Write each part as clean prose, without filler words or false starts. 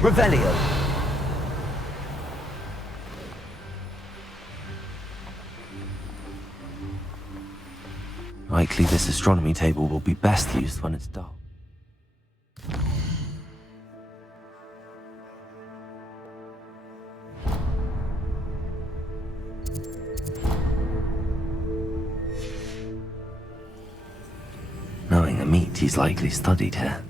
Revelio. Likely this astronomy table will be best used when it's dark. Knowing the meat, he's likely studied here.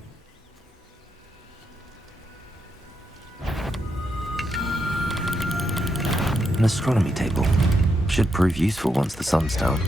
An astronomy table. Should prove useful once the sun's down.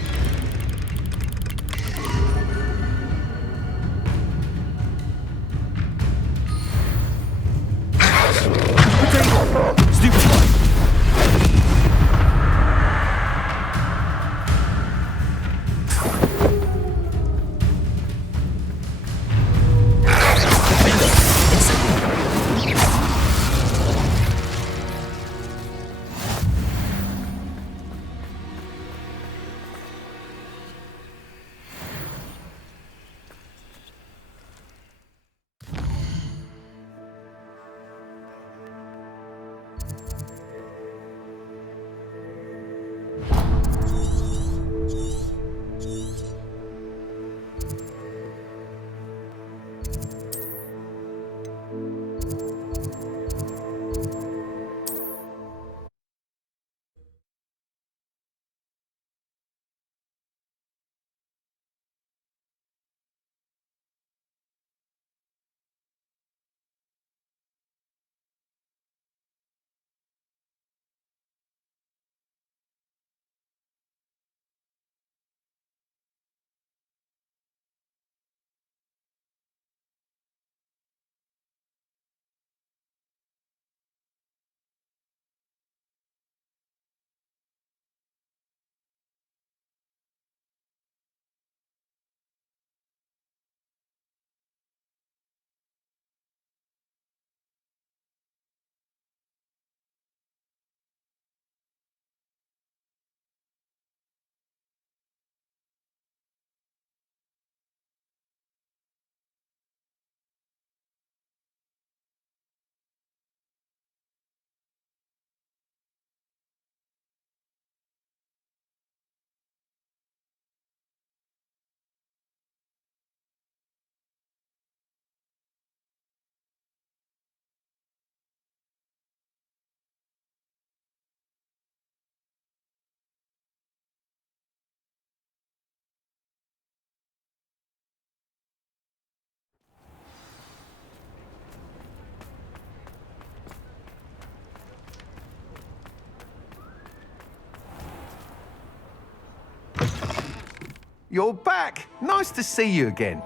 You're back! Nice to see you again.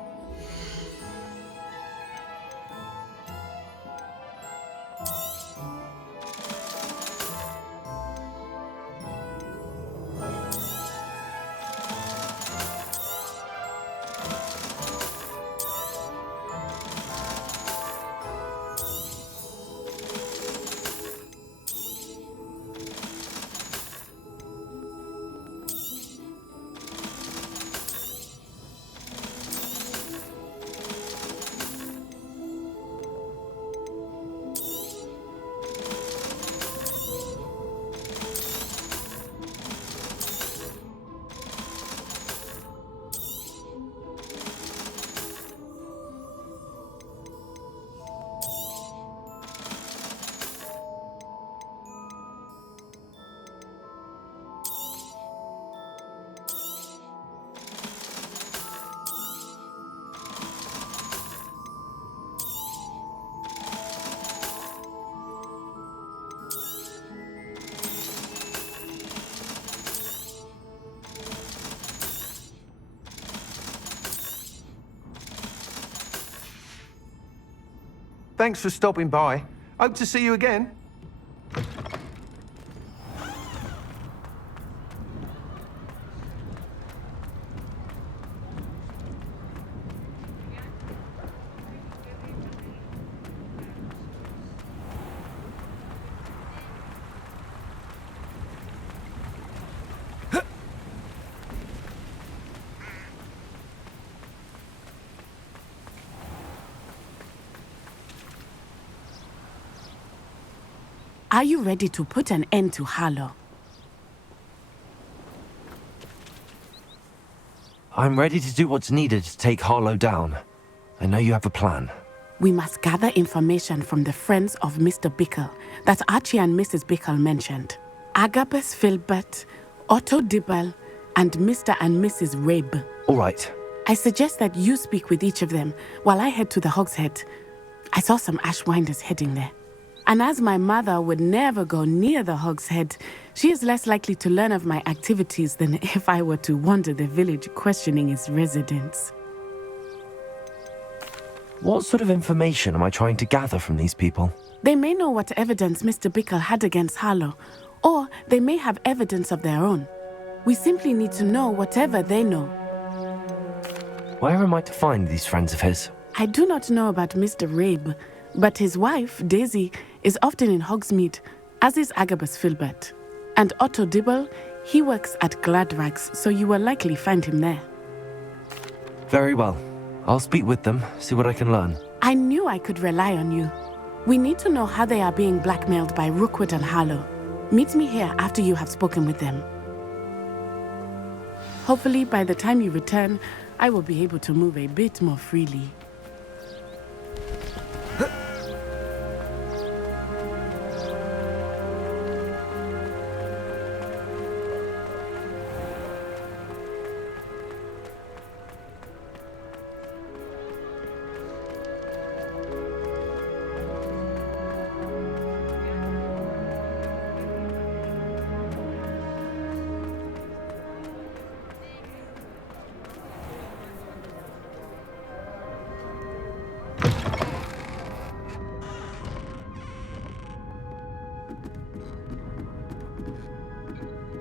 Thanks for stopping by. Hope to see you again. Are you ready to put an end to Harlow? I'm ready to do what's needed to take Harlow down. I know you have a plan. We must gather information from the friends of Mr. Bickle that Archie and Mrs. Bickle mentioned. Agabus Filbert, Otto Dibble, and Mr. and Mrs. Rabe. All right. I suggest that you speak with each of them while I head to the Hogshead. I saw some Ashwinders heading there. And as my mother would never go near the Hogshead, she is less likely to learn of my activities than if I were to wander the village questioning its residents. What sort of information am I trying to gather from these people? They may know what evidence Mr. Bickle had against Harlow, or they may have evidence of their own. We simply need to know whatever they know. Where am I to find these friends of his? I do not know about Mr. Rabe, but his wife, Daisy, is often in Hogsmeade, as is Agabus Filbert. And Otto Dibble, he works at Gladrags, so you will likely find him there. Very well. I'll speak with them, see what I can learn. I knew I could rely on you. We need to know how they are being blackmailed by Rookwood and Harlow. Meet me here after you have spoken with them. Hopefully, by the time you return, I will be able to move a bit more freely.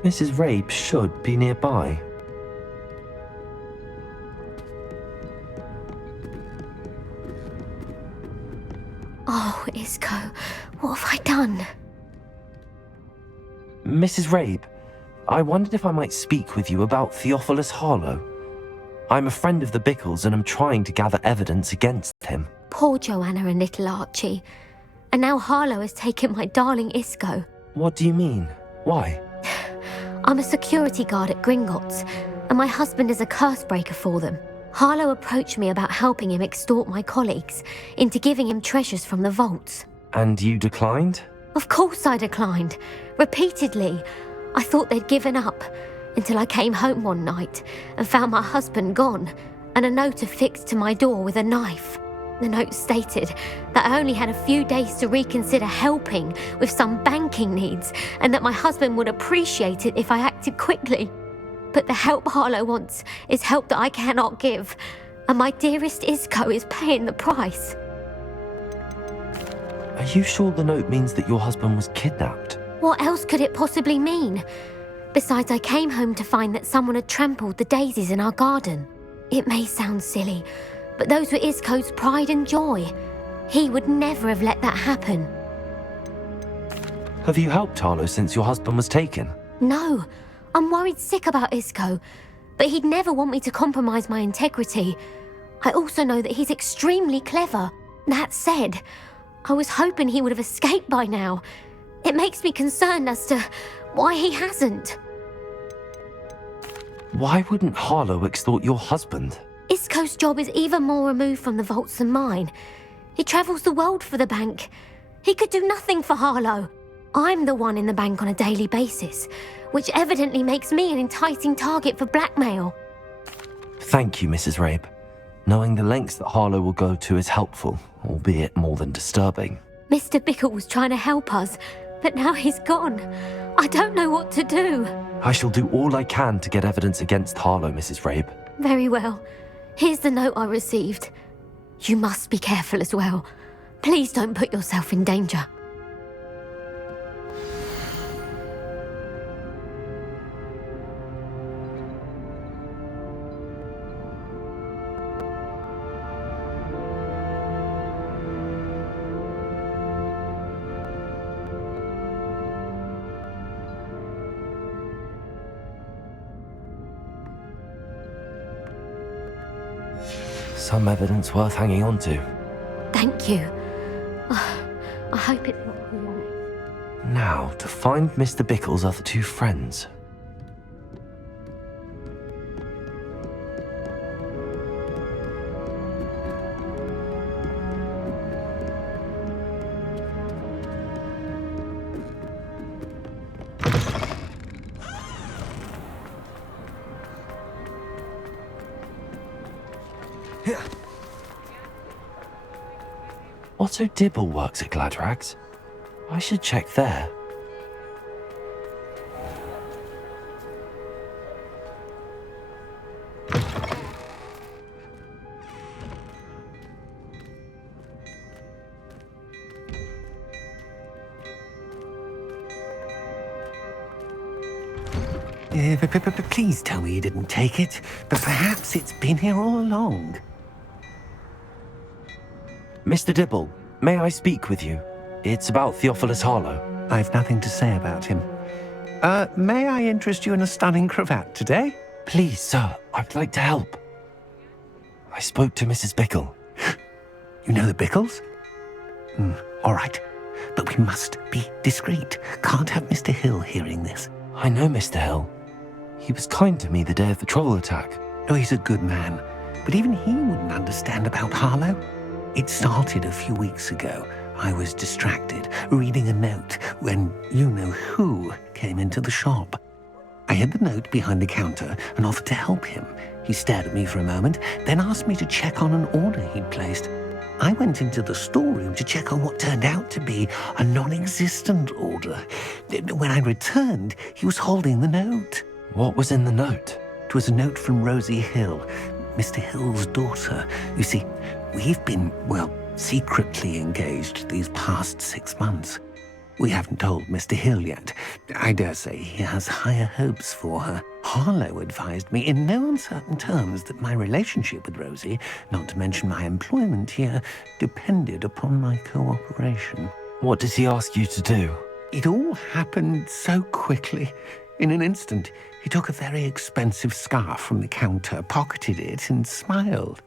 Mrs. Rabe should be nearby. Oh, Isco, what have I done? Mrs. Rabe, I wondered if I might speak with you about Theophilus Harlow. I'm a friend of the Bickles and I'm trying to gather evidence against him. Poor Joanna and little Archie. And now Harlow has taken my darling Isco. What do you mean? Why? I'm a security guard at Gringotts, and my husband is a curse breaker for them. Harlow approached me about helping him extort my colleagues into giving him treasures from the vaults. And you declined? Of course I declined. Repeatedly. I thought they'd given up, until I came home one night and found my husband gone, and a note affixed to my door with a knife. The note stated that I only had a few days to reconsider helping with some banking needs, and that my husband would appreciate it if I acted quickly. But the help Harlow wants is help that I cannot give, and my dearest Isco is paying the price. Are you sure the note means that your husband was kidnapped? What else could it possibly mean? Besides, I came home to find that someone had trampled the daisies in our garden. It may sound silly, but those were Isco's pride and joy. He would never have let that happen. Have you helped Harlow since your husband was taken? No, I'm worried sick about Isco, but he'd never want me to compromise my integrity. I also know that he's extremely clever. That said, I was hoping he would have escaped by now. It makes me concerned as to why he hasn't. Why wouldn't Harlow extort your husband? Isco's job is even more removed from the vaults than mine. He travels the world for the bank. He could do nothing for Harlow. I'm the one in the bank on a daily basis, which evidently makes me an enticing target for blackmail. Thank you, Mrs. Rabe. Knowing the lengths that Harlow will go to is helpful, albeit more than disturbing. Mr. Bickle was trying to help us, but now he's gone. I don't know what to do. I shall do all I can to get evidence against Harlow, Mrs. Rabe. Very well. Here's the note I received. You must be careful as well. Please don't put yourself in danger. Some evidence worth hanging on to. Thank you. I hope it's not too late. Now, to find Mr. Bickle's other two friends. Otto Dibble works at Gladrags. I should check there. Please tell me you didn't take it, but perhaps it's been here all along. Mr. Dibble, may I speak with you? It's about Theophilus Harlow. I've nothing to say about him. May I interest you in a stunning cravat today? Please, sir, I'd like to help. I spoke to Mrs. Bickle. You know the Bickles? All right, but we must be discreet. Can't have Mr. Hill hearing this. I know Mr. Hill. He was kind to me the day of the troll attack. Oh, he's a good man, but even he wouldn't understand about Harlow. It started a few weeks ago. I was distracted, reading a note, when you-know-who came into the shop. I hid the note behind the counter and offered to help him. He stared at me for a moment, then asked me to check on an order he'd placed. I went into the storeroom to check on what turned out to be a non-existent order. When I returned, he was holding the note. What was in the note? It was a note from Rosie Hill, Mr. Hill's daughter. You see, we've been, secretly engaged these past 6 months. We haven't told Mr. Hill yet. I dare say he has higher hopes for her. Harlow advised me in no uncertain terms that my relationship with Rosie, not to mention my employment here, depended upon my cooperation. What did he ask you to do? It all happened so quickly. In an instant, he took a very expensive scarf from the counter, pocketed it, and smiled.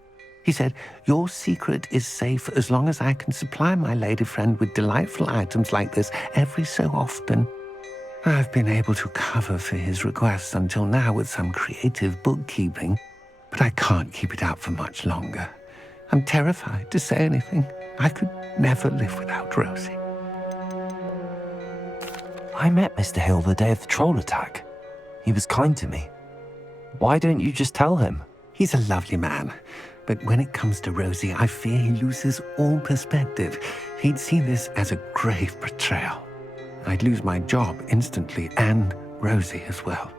He said, "Your secret is safe as long as I can supply my lady friend with delightful items like this every so often." I've been able to cover for his requests until now with some creative bookkeeping, but I can't keep it up for much longer. I'm terrified to say anything. I could never live without Rosie. I met Mr. Hill the day of the troll attack. He was kind to me. Why don't you just tell him? He's a lovely man, but when it comes to Rosie, I fear he loses all perspective. He'd see this as a grave betrayal. I'd lose my job instantly, and Rosie as well.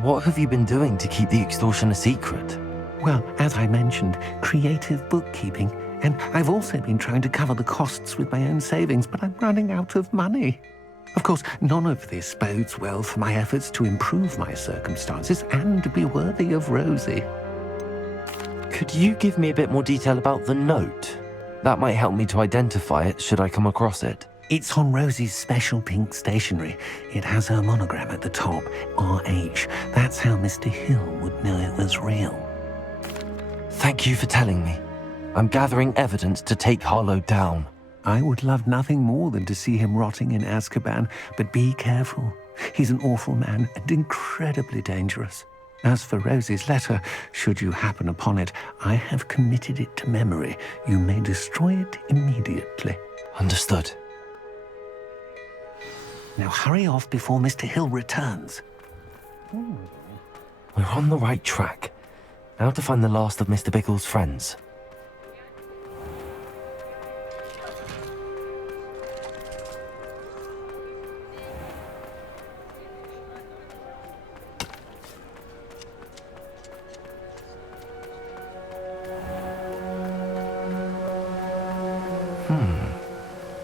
What have you been doing to keep the extortion a secret? Well, as I mentioned, creative bookkeeping, and I've also been trying to cover the costs with my own savings, but I'm running out of money. Of course, none of this bodes well for my efforts to improve my circumstances and to be worthy of Rosie. Could you give me a bit more detail about the note? That might help me to identify it should I come across it. It's on Rosie's special pink stationery. It has her monogram at the top, RH. That's how Mr. Hill would know it was real. Thank you for telling me. I'm gathering evidence to take Harlow down. I would love nothing more than to see him rotting in Azkaban, but be careful. He's an awful man and incredibly dangerous. As for Rosie's letter, should you happen upon it, I have committed it to memory. You may destroy it immediately. Understood. Now hurry off before Mr. Hill returns. We're on the right track. Now to find the last of Mr. Bickle's friends.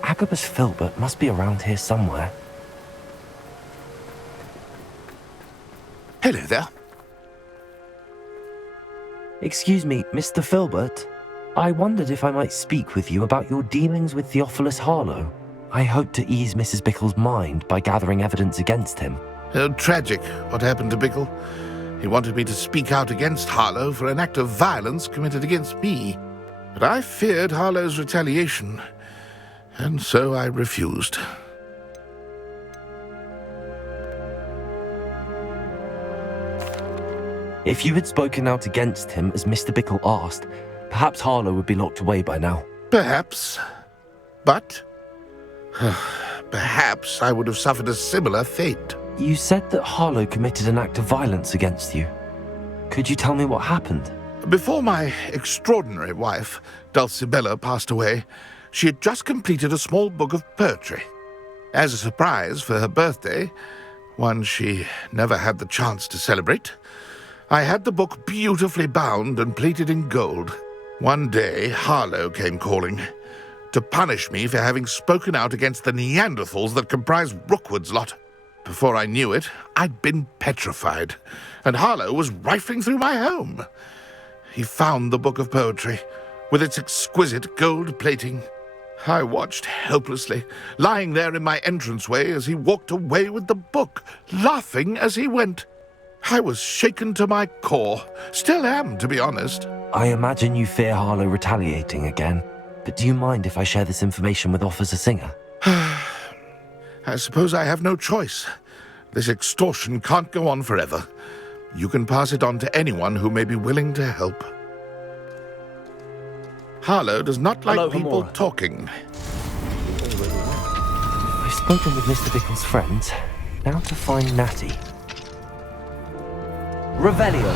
Agabus Filbert must be around here somewhere. Hello there. Excuse me, Mr. Filbert. I wondered if I might speak with you about your dealings with Theophilus Harlow. I hope to ease Mrs. Bickle's mind by gathering evidence against him. Tragic what happened to Bickle. He wanted me to speak out against Harlow for an act of violence committed against me. But I feared Harlow's retaliation. And so I refused. If you had spoken out against him as Mr. Bickle asked, perhaps Harlow would be locked away by now. Perhaps. But perhaps I would have suffered a similar fate. You said that Harlow committed an act of violence against you. Could you tell me what happened? Before my extraordinary wife, Dulcibella, passed away, she had just completed a small book of poetry. As a surprise for her birthday, one she never had the chance to celebrate, I had the book beautifully bound and plated in gold. One day, Harlow came calling to punish me for having spoken out against the Neanderthals that comprise Rookwood's lot. Before I knew it, I'd been petrified, and Harlow was rifling through my home. He found the book of poetry, with its exquisite gold plating. I watched helplessly, lying there in my entranceway as he walked away with the book, laughing as he went. I was shaken to my core. Still am, to be honest. I imagine you fear Harlow retaliating again, but do you mind if I share this information with Officer Singer? I suppose I have no choice. This extortion can't go on forever. You can pass it on to anyone who may be willing to help. Harlow does not like Hello, people Hamora. talking. I've spoken with Mr. Bickle's friends. Now to find Natty. Revelio!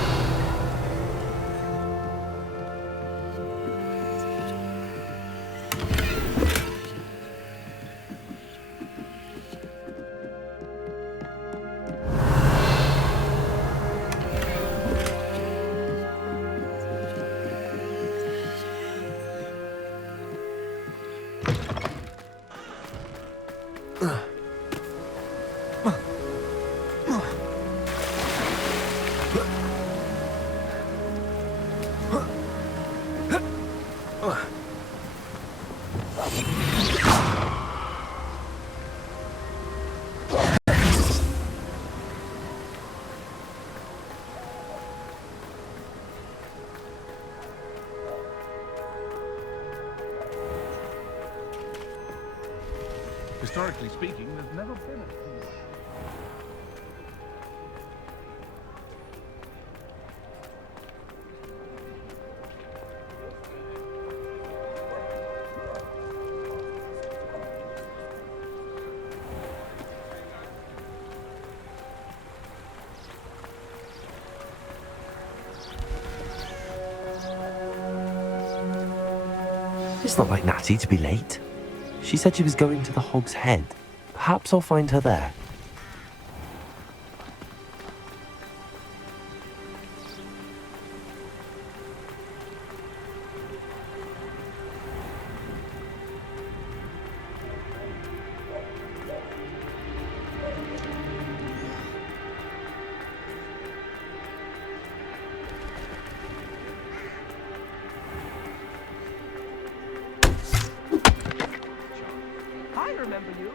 Historically speaking, there's never been a... It's not like Natty to be late. She said she was going to the Hog's Head. Perhaps I'll find her there.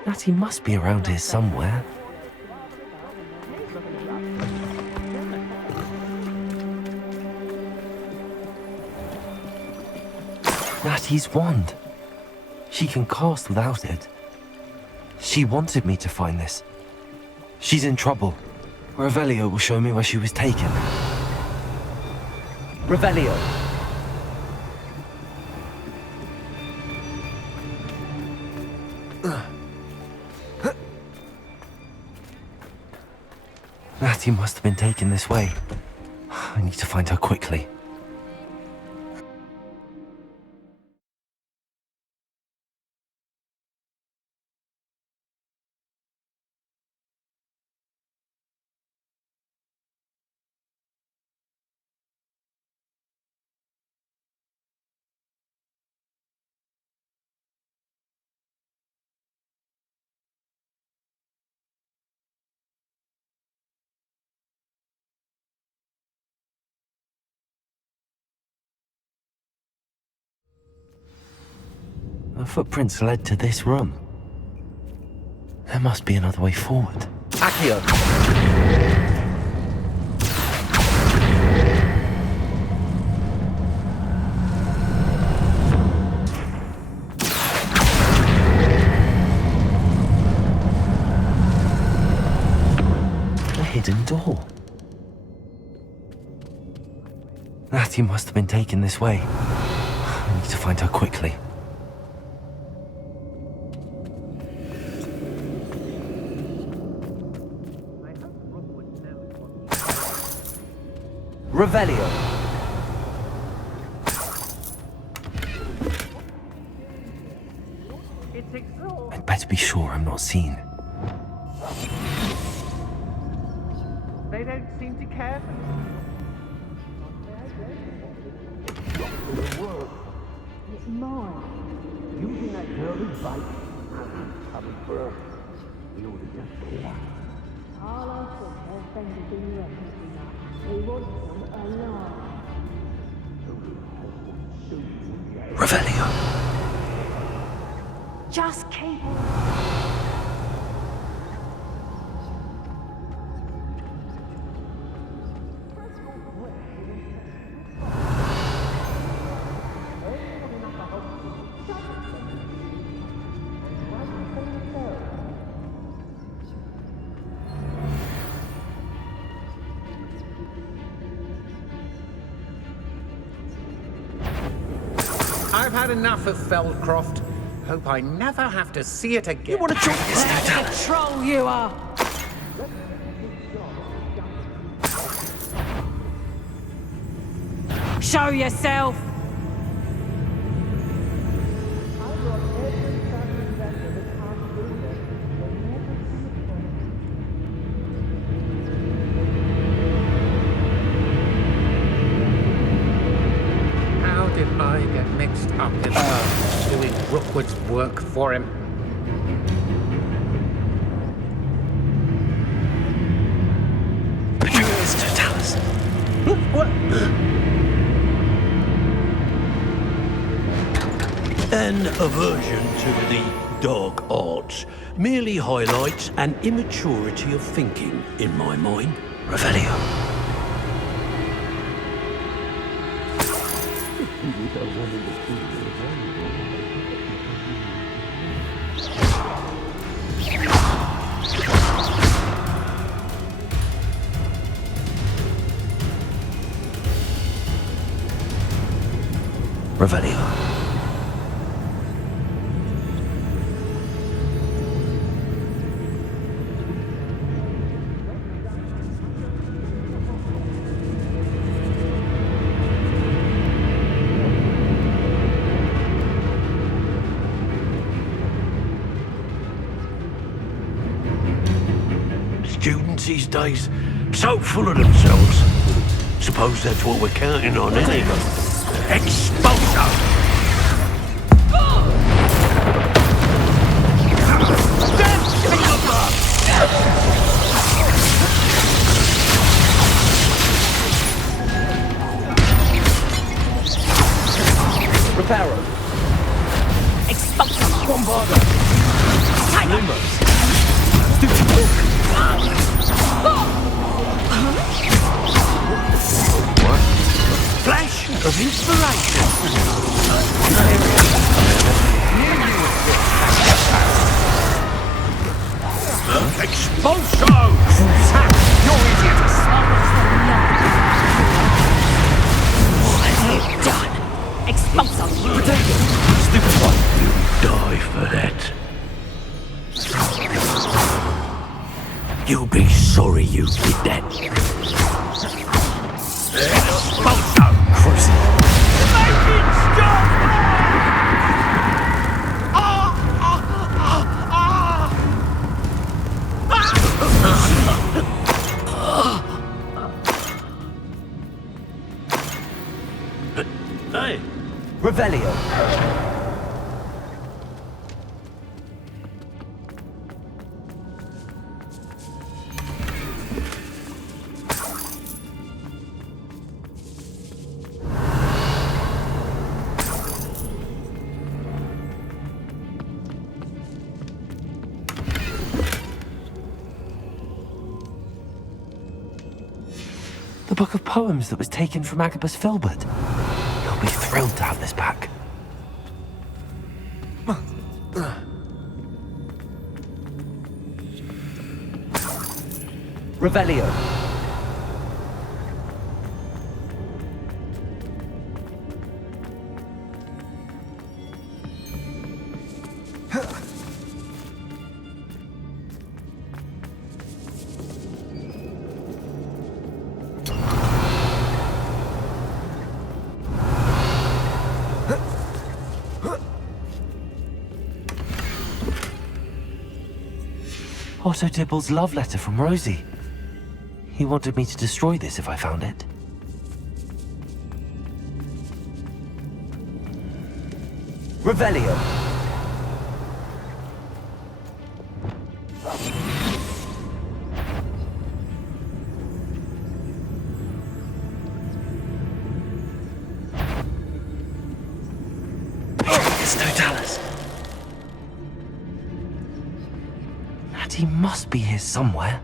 Natty must be around here somewhere. Natty's wand. She can cast without it. She wanted me to find this. She's in trouble. Revelio will show me where she was taken. Revelio! Natty must have been taken this way. I need to find her quickly. The footprints led to this room. There must be another way forward. Accio! hidden door. Natty must have been taken this way. I need to find her quickly. Revelio. I'd better be sure I'm not seen. They don't seem to care for me. It's mine. Using that dirty bait. Coming first. We ought to just kill her. All I said has been to be reckoned enough. He wants them alive. Revelio. Just keep on. I've had enough of Feldcroft. Hope I never have to see it again. You want to join this now, The troll you are. Show yourself. How did I get mixed up in doing Rookwood's work for him? Patronus Totalis. What? An aversion to the dark arts merely highlights an immaturity of thinking, in my mind. Revelio. Revelio. Students these days, so full of themselves. Suppose that's what we're counting on, isn't it? Exposure! Reparo. Expulsion. Bombardo. Lumos. Flash of inspiration! Expulso! You're idiots! What have you done? Expulsion. Stupid one. You die for that. You'll be sorry you did that. Expulso! Cruising. Make it stop! Hey! Revelio. The book of poems that was taken from Agabus Filbert. He'll be thrilled to have this back. Revelio. Otto Dibble's love letter from Rosie. He wanted me to destroy this if I found it. Revelio. There's no Dallas. Natty must be here somewhere.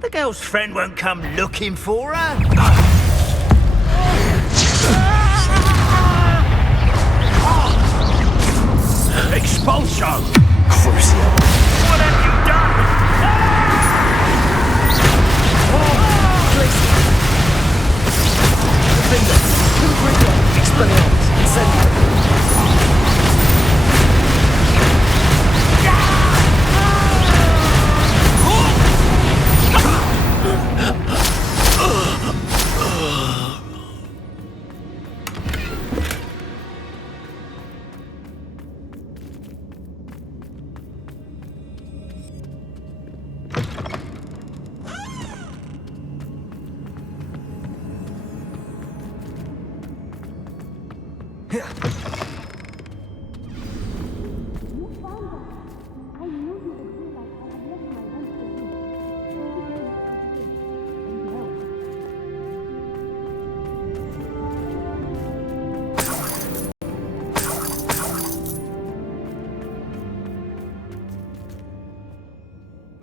The girl's friend won't come looking for her. Expulsion! Crucio. What have you done? Expelliarmus. Incendio.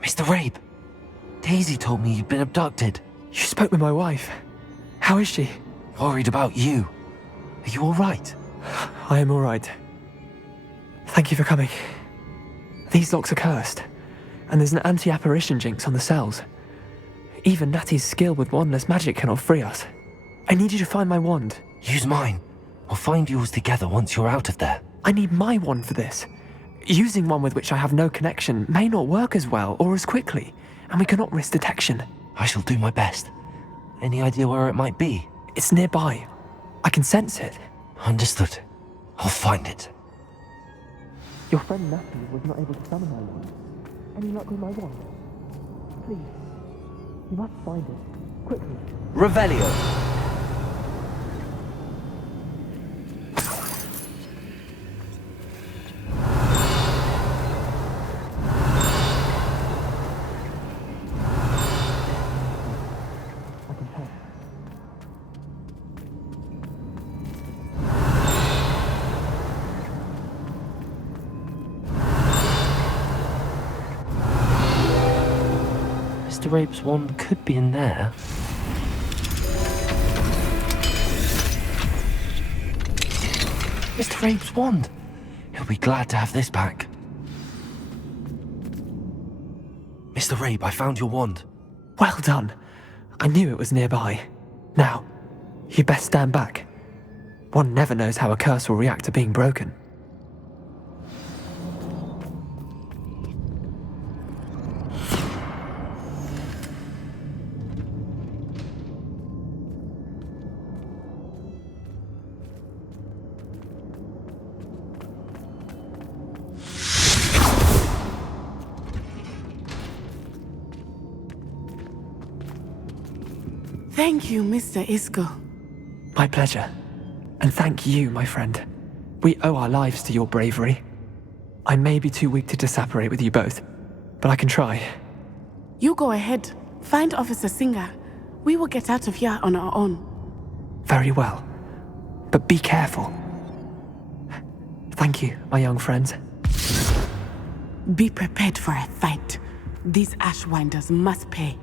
Mr. Rabe, Daisy told me you'd been abducted. You spoke with my wife. How is she? Worried about you. Are you all right? I am all right. Thank you for coming. These locks are cursed, and there's an anti-apparition jinx on the cells. Even Natty's skill with wandless magic cannot free us. I need you to find my wand. Use mine. We'll find yours together once you're out of there. I need my wand for this. Using one with which I have no connection may not work as well or as quickly, and we cannot risk detection. I shall do my best. Any idea where it might be? It's nearby. I can sense it. Understood. I'll find it. Your friend Natty was not able to summon my wand. Any luck with my wand? Please, you must find it. Quickly. Revelio. Mr. Rabe's wand could be in there. Mr. Rabe's wand! He'll be glad to have this back. Mr. Rabe, I found your wand. Well done. I knew it was nearby. Now, you best stand back. One never knows how a curse will react to being broken. Thank you, Mr. Isco. My pleasure. And thank you, my friend. We owe our lives to your bravery. I may be too weak to disapparate with you both, but I can try. You go ahead. Find Officer Singer. We will get out of here on our own. Very well. But be careful. Thank you, my young friends. Be prepared for a fight. These Ashwinders must pay.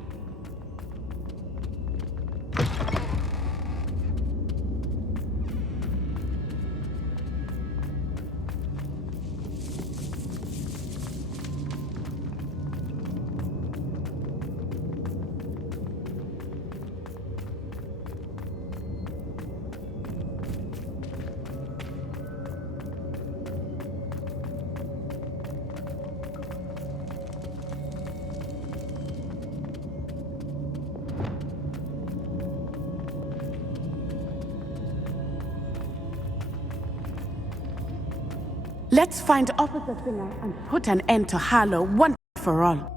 Let's find Officer Singer and put an end to Harlow once for all.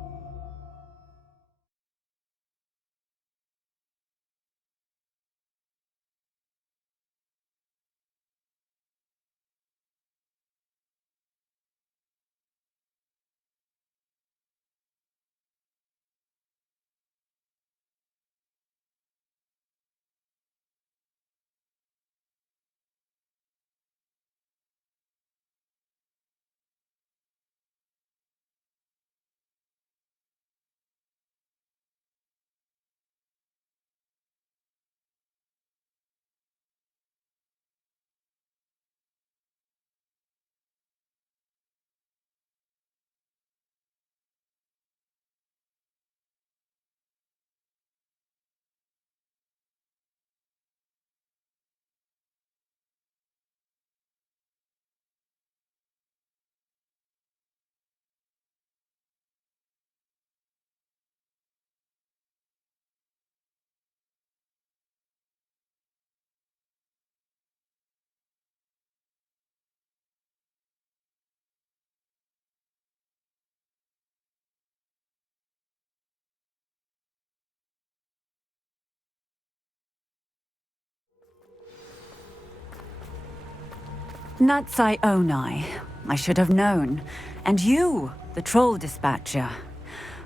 Natsai Onai. I should have known. And you, the troll dispatcher.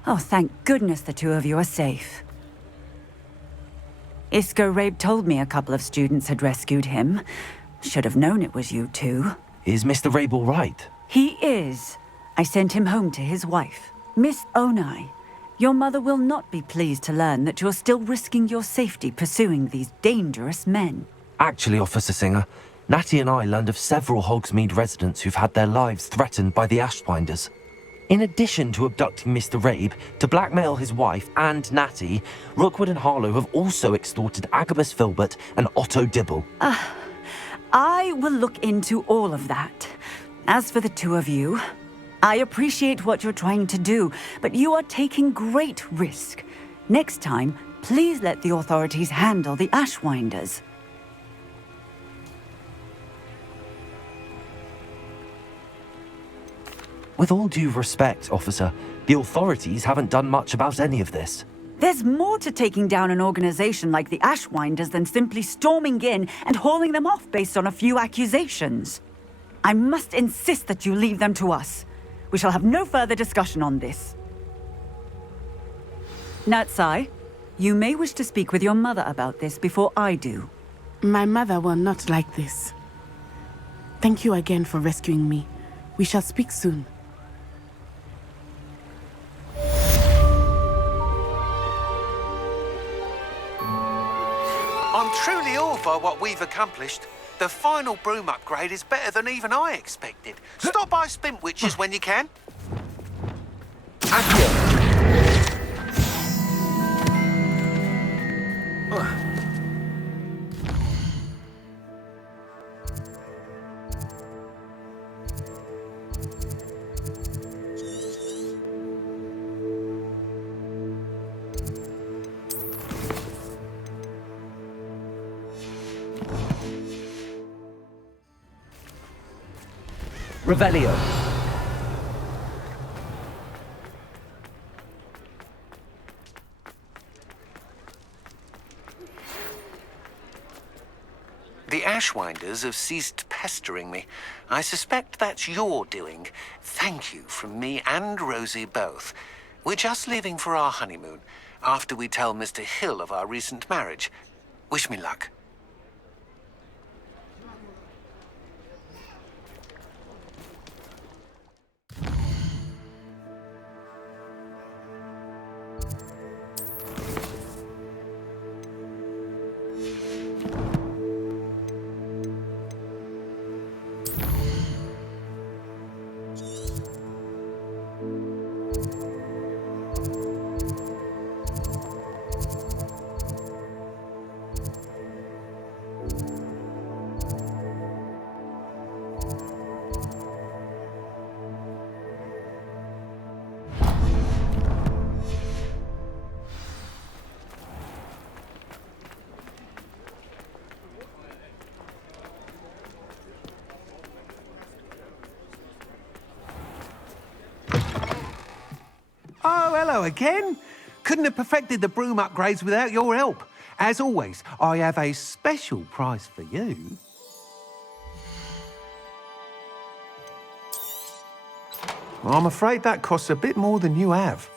Oh, thank goodness the two of you are safe. Isco Rabe told me a couple of students had rescued him. Should have known it was you two. Is Mr. Rabe all right? He is. I sent him home to his wife. Miss Onai, your mother will not be pleased to learn that you're still risking your safety pursuing these dangerous men. Actually, Officer Singer, Natty and I learned of several Hogsmeade residents who've had their lives threatened by the Ashwinders. In addition to abducting Mr. Rabe to blackmail his wife and Natty, Rookwood and Harlow have also extorted Agabus Filbert and Otto Dibble. I will look into all of that. As for the two of you, I appreciate what you're trying to do, but you are taking great risk. Next time, please let the authorities handle the Ashwinders. With all due respect, officer, the authorities haven't done much about any of this. There's more to taking down an organization like the Ashwinders than simply storming in and hauling them off based on a few accusations. I must insist that you leave them to us. We shall have no further discussion on this. Natsai, you may wish to speak with your mother about this before I do. My mother will not like this. Thank you again for rescuing me. We shall speak soon. I'm truly awed by what we've accomplished. The final broom upgrade is better than even I expected. Stop by Spintwitches when you can. Revelio. The Ashwinders have ceased pestering me. I suspect that's your doing. Thank you from me and Rosie both. We're just leaving for our honeymoon, after we tell Mr. Hill of our recent marriage. Wish me luck. go again. Couldn't have perfected the broom upgrades without your help. As always, I have a special prize for you. I'm afraid that costs a bit more than you have.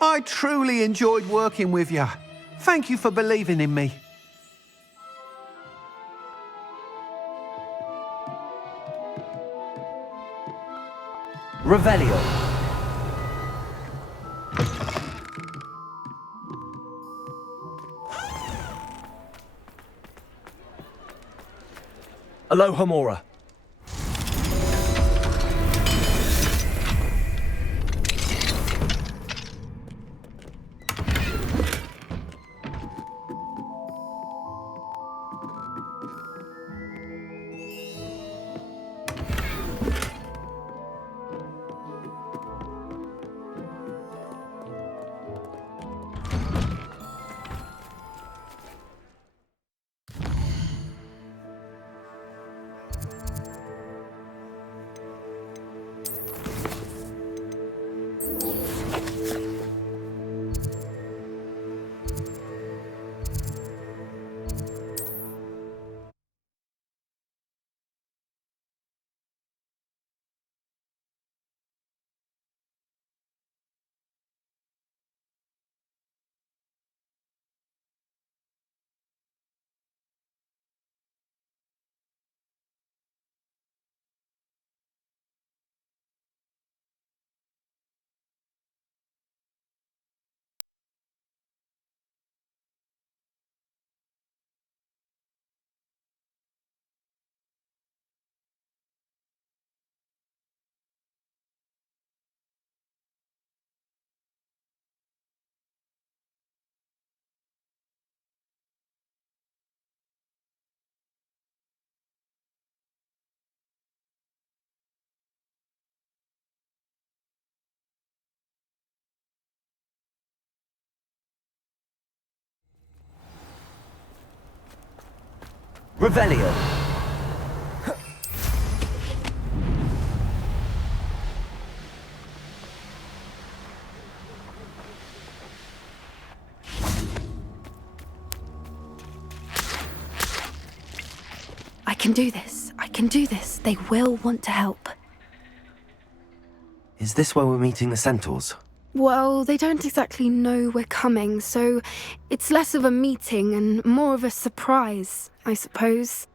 I truly enjoyed working with you. Thank you for believing in me. Revelio. Aloha Mora. Revelio. I can do this. I can do this. They will want to help. Is this where we're meeting the Centaurs? Well, they don't exactly know we're coming, so it's less of a meeting and more of a surprise, I suppose.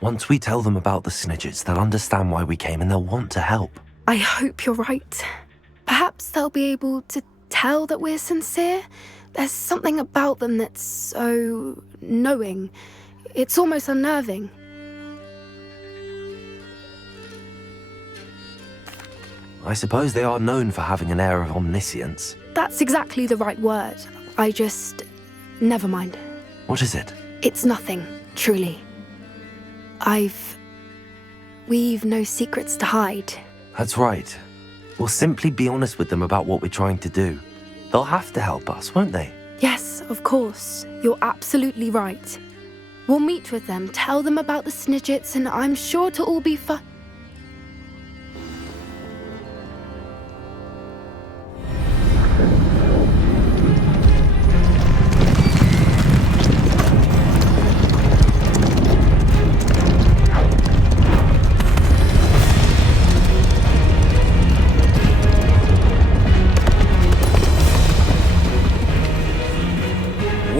Once we tell them about the Snidgets, they'll understand why we came and they'll want to help. I hope you're right. Perhaps they'll be able to tell that we're sincere. There's something about them that's so knowing. It's almost unnerving. I suppose they are known for having an air of omniscience. That's exactly the right word. I just... never mind. What is it? It's nothing, truly. We've no secrets to hide. That's right. We'll simply be honest with them about what we're trying to do. They'll have to help us, won't they? Yes, of course. You're absolutely right. We'll meet with them, tell them about the Snidgets, and I'm sure to all be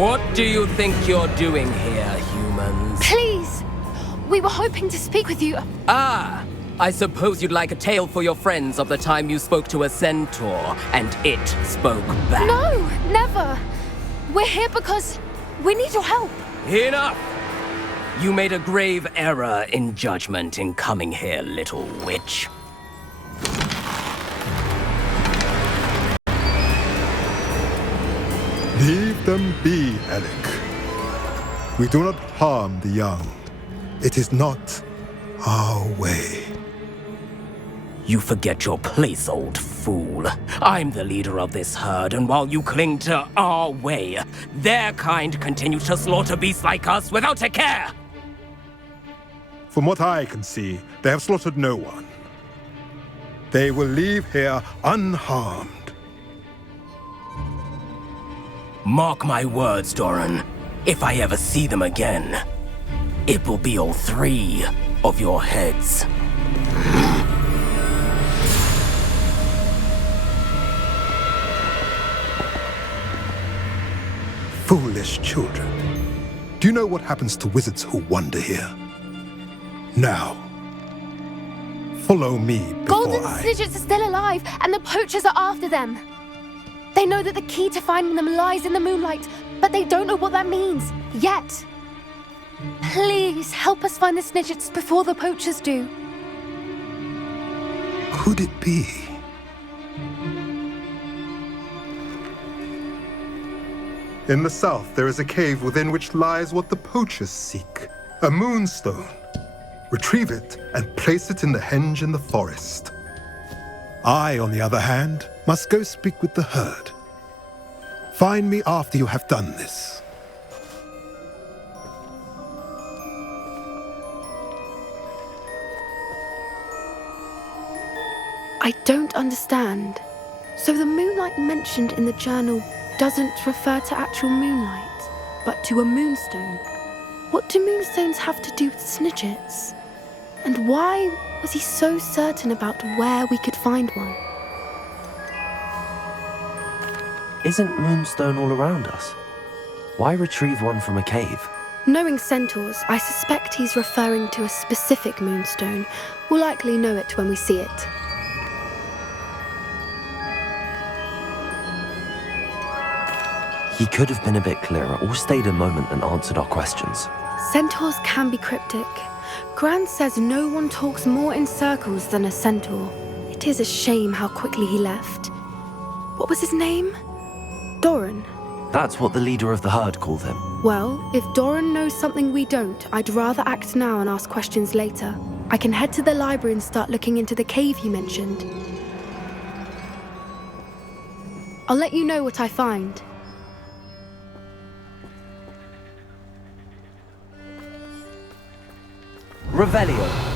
What do you think you're doing here, humans? Please! We were hoping to speak with you. Ah! I suppose you'd like a tale for your friends of the time you spoke to a centaur, and it spoke back. No! Never! We're here because we need your help. Enough! You made a grave error in judgment in coming here, little witch. them be, Alec. We do not harm the young. It is not our way. You forget your place, old fool. I'm the leader of this herd, and while you cling to our way, their kind continue to slaughter beasts like us without a care! From what I can see, they have slaughtered no one. They will leave here unharmed. Mark my words, Doran. If I ever see them again, it will be all 3 of your heads. Foolish children. Do you know what happens to wizards who wander here? Now, follow me before Golden Snidgets are still alive, and the poachers are after them. They know that the key to finding them lies in the moonlight, but they don't know what that means, yet. Please, help us find the Snidgets before the poachers do. Could it be? In the south, there is a cave within which lies what the poachers seek. A moonstone. Retrieve it and place it in the henge in the forest. I, on the other hand, must go speak with the herd. Find me after you have done this. I don't understand. So the moonlight mentioned in the journal doesn't refer to actual moonlight, but to a moonstone. What do moonstones have to do with Snidgets? And why was he so certain about where we could find one? Isn't Moonstone all around us? Why retrieve one from a cave? Knowing Centaurs, I suspect he's referring to a specific moonstone. We'll likely know it when we see it. He could have been a bit clearer or stayed a moment and answered our questions. Centaurs can be cryptic. Gran says no one talks more in circles than a centaur. It is a shame how quickly he left. What was his name? Doran. That's what the leader of the herd called him. Well, if Doran knows something we don't, I'd rather act now and ask questions later. I can head to the library and start looking into the cave he mentioned. I'll let you know what I find. Revelio.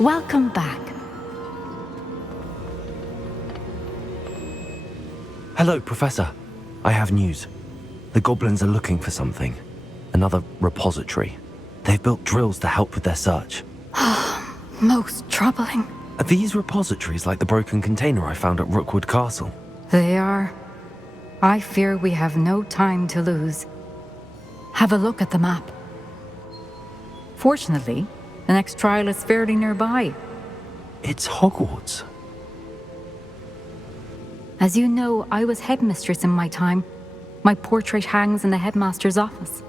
Welcome back. Hello, Professor. I have news. The goblins are looking for something. Another repository. They've built drills to help with their search. Most troubling. Are these repositories like the broken container I found at Rookwood Castle? They are. I fear we have no time to lose. Have a look at the map. Fortunately, the next trial is fairly nearby. It's Hogwarts. As you know, I was headmistress in my time. My portrait hangs in the headmaster's office.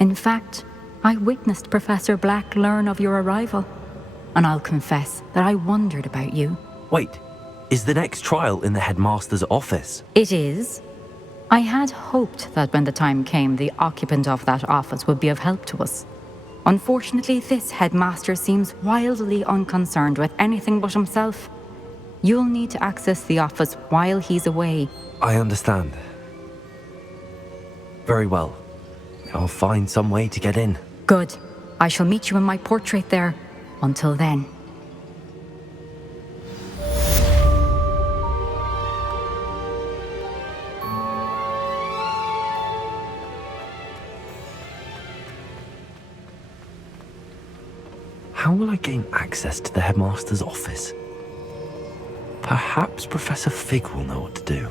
In fact, I witnessed Professor Black learn of your arrival, and I'll confess that I wondered about you. Wait, is the next trial in the headmaster's office? It is. I had hoped that when the time came, the occupant of that office would be of help to us. Unfortunately, this headmaster seems wildly unconcerned with anything but himself. You'll need to access the office while he's away. I understand. Very well. I'll find some way to get in. Good. I shall meet you in my portrait there. Until then. How will I gain access to the headmaster's office? Perhaps Professor Fig will know what to do.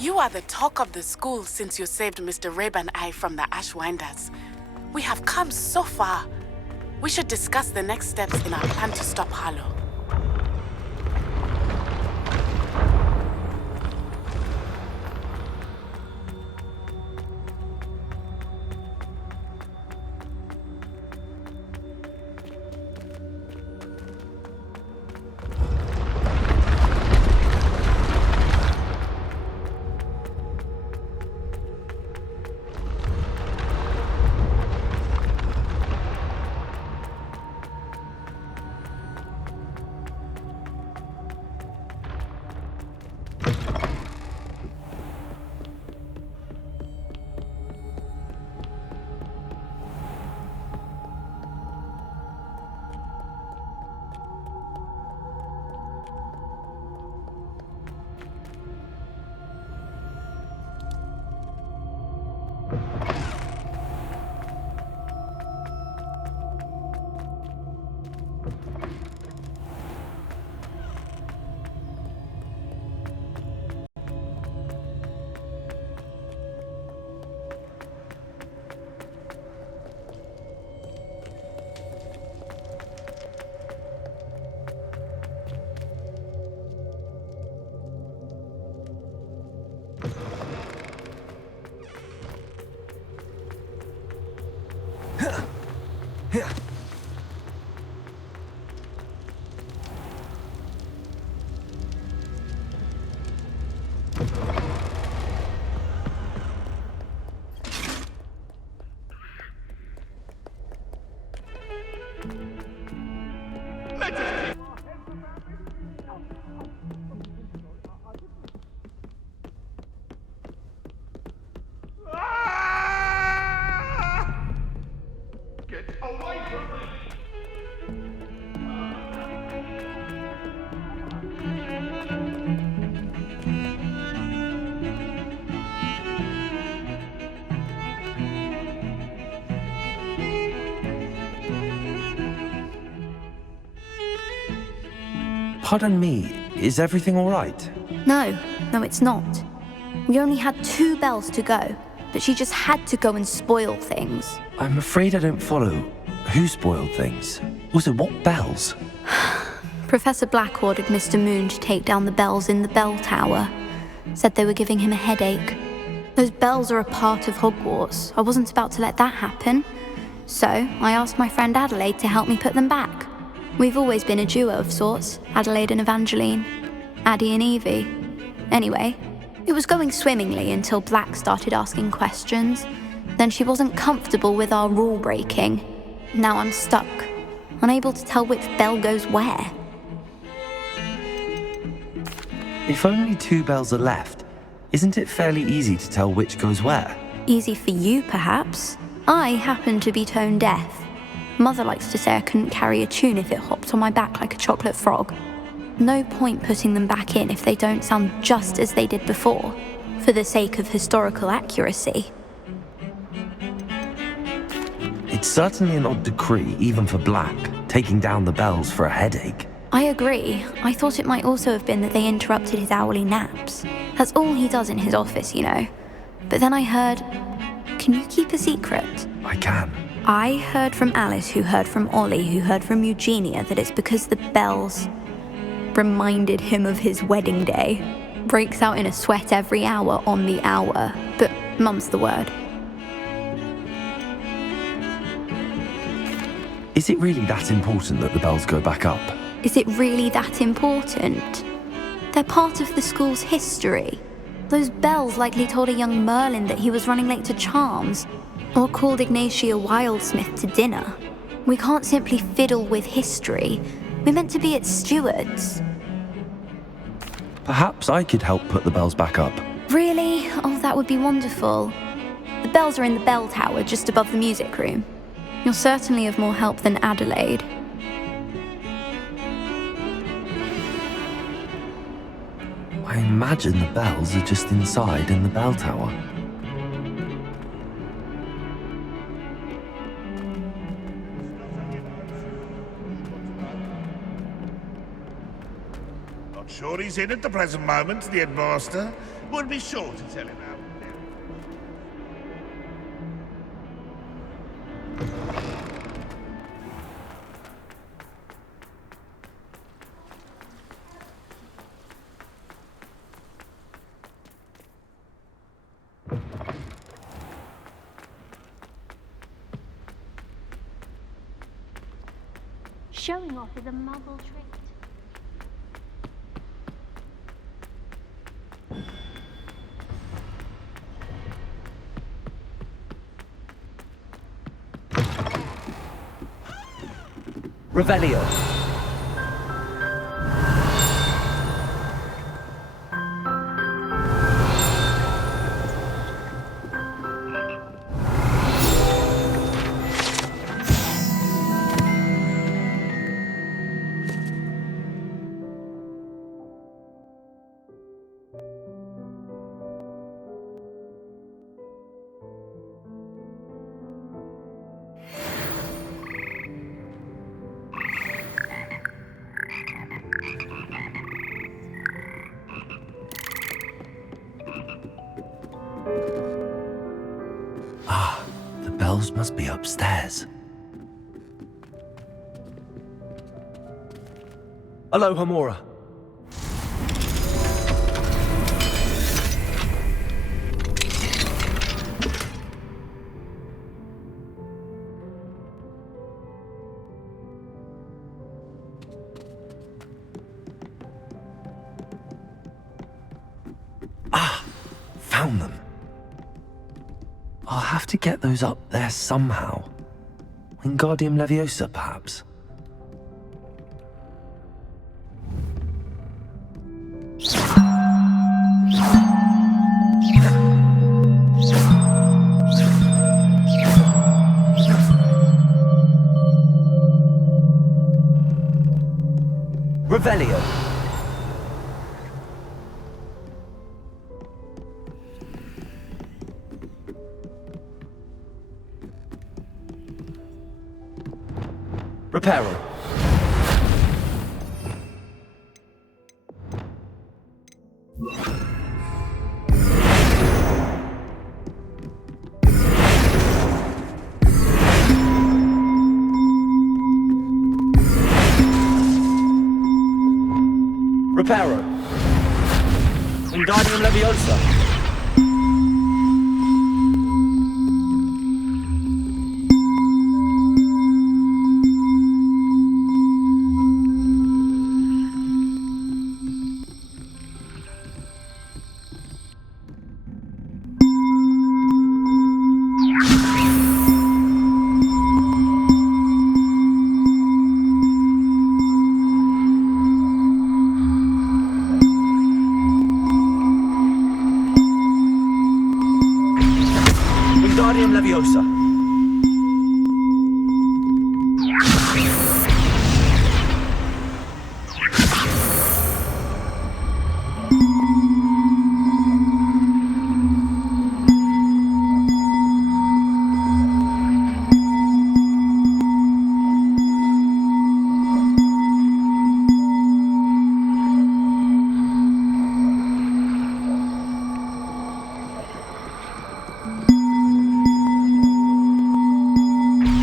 You are the talk of the school since you saved Mr. Rabe and I from the Ashwinders. We have come so far. We should discuss the next steps in our plan to stop Harlow. Get away from me! Pardon me, is everything all right? No, it's not. We only had 2 bells to go, but she just had to go and spoil things. I'm afraid I don't follow. Who spoiled things? Also, what bells? Professor Black ordered Mr. Moon to take down the bells in the bell tower. Said they were giving him a headache. Those bells are a part of Hogwarts. I wasn't about to let that happen. So, I asked my friend Adelaide to help me put them back. We've always been a duo of sorts, Adelaide and Evangeline. Addie and Evie. Anyway, it was going swimmingly until Black started asking questions. Then she wasn't comfortable with our rule breaking. Now I'm stuck, unable to tell which bell goes where. If only 2 bells are left, isn't it fairly easy to tell which goes where? Easy for you, perhaps. I happen to be tone deaf. Mother likes to say I couldn't carry a tune if it hopped on my back like a chocolate frog. No point putting them back in if they don't sound just as they did before, for the sake of historical accuracy. It's certainly an odd decree, even for Black, taking down the bells for a headache. I agree. I thought it might also have been that they interrupted his hourly naps. That's all he does in his office, you know. But then I heard... Can you keep a secret? I can. I heard from Alice, who heard from Ollie, who heard from Eugenia, that it's because the bells reminded him of his wedding day. Breaks out in a sweat every hour on the hour. But mum's the word. Is it really that important that the bells go back up? Is it really that important? They're part of the school's history. Those bells likely told a young Merlin that he was running late to Charms, or called Ignatia Wildsmith to dinner. We can't simply fiddle with history. We're meant to be its stewards. Perhaps I could help put the bells back up. Really? Oh, that would be wonderful. The bells are in the bell tower just above the music room. You're certainly of more help than Adelaide. I imagine the bells are just inside in the bell tower. Not sure he's in at the present moment, the headmaster. Would be sure to tell him how. Showing off is a muggle trait. Revelio. The bells must be upstairs. Aloha, Mora. found them. I'll have to get those up there somehow. Wingardium Leviosa, perhaps? Revelio. Reparo. Reparo. Wingardium Leviosa. Wingardium Leviosa.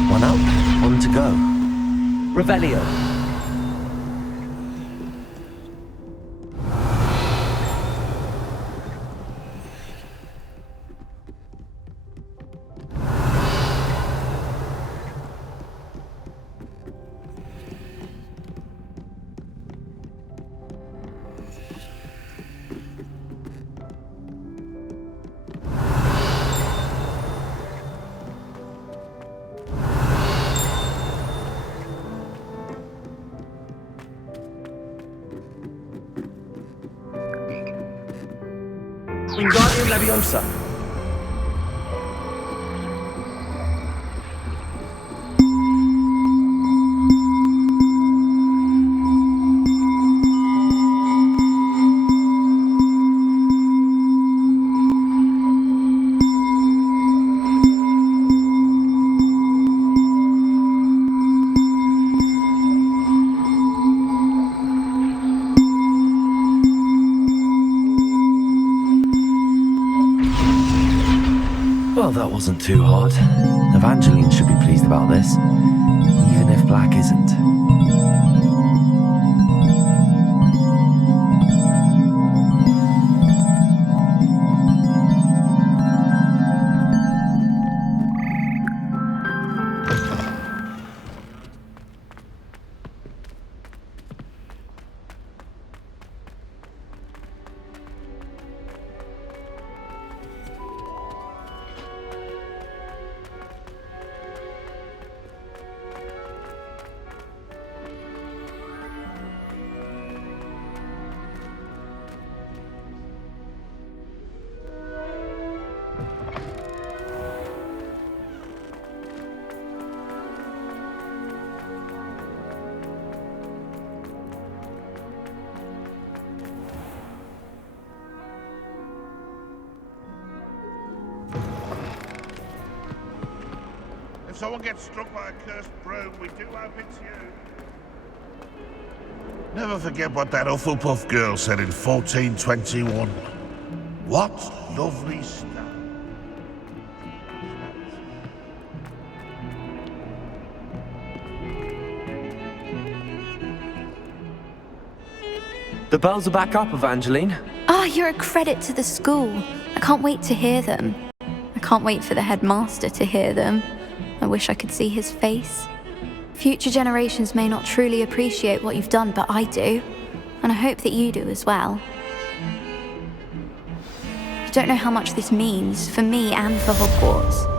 One up, one to go. Revelio. Wingardium Leviosa. Well, that wasn't too hard. Evangeline should be pleased about this, even if Black isn't. If someone gets struck by a cursed broom, we do hope it's you. Never forget what that Hufflepuff girl said in 1421. What lovely stuff. The bells are back up, Evangeline. Ah, you're a credit to the school. I can't wait to hear them. I can't wait for the headmaster to hear them. I wish I could see his face. Future generations may not truly appreciate what you've done, but I do. And I hope that you do as well. You don't know how much this means for me and for Hogwarts.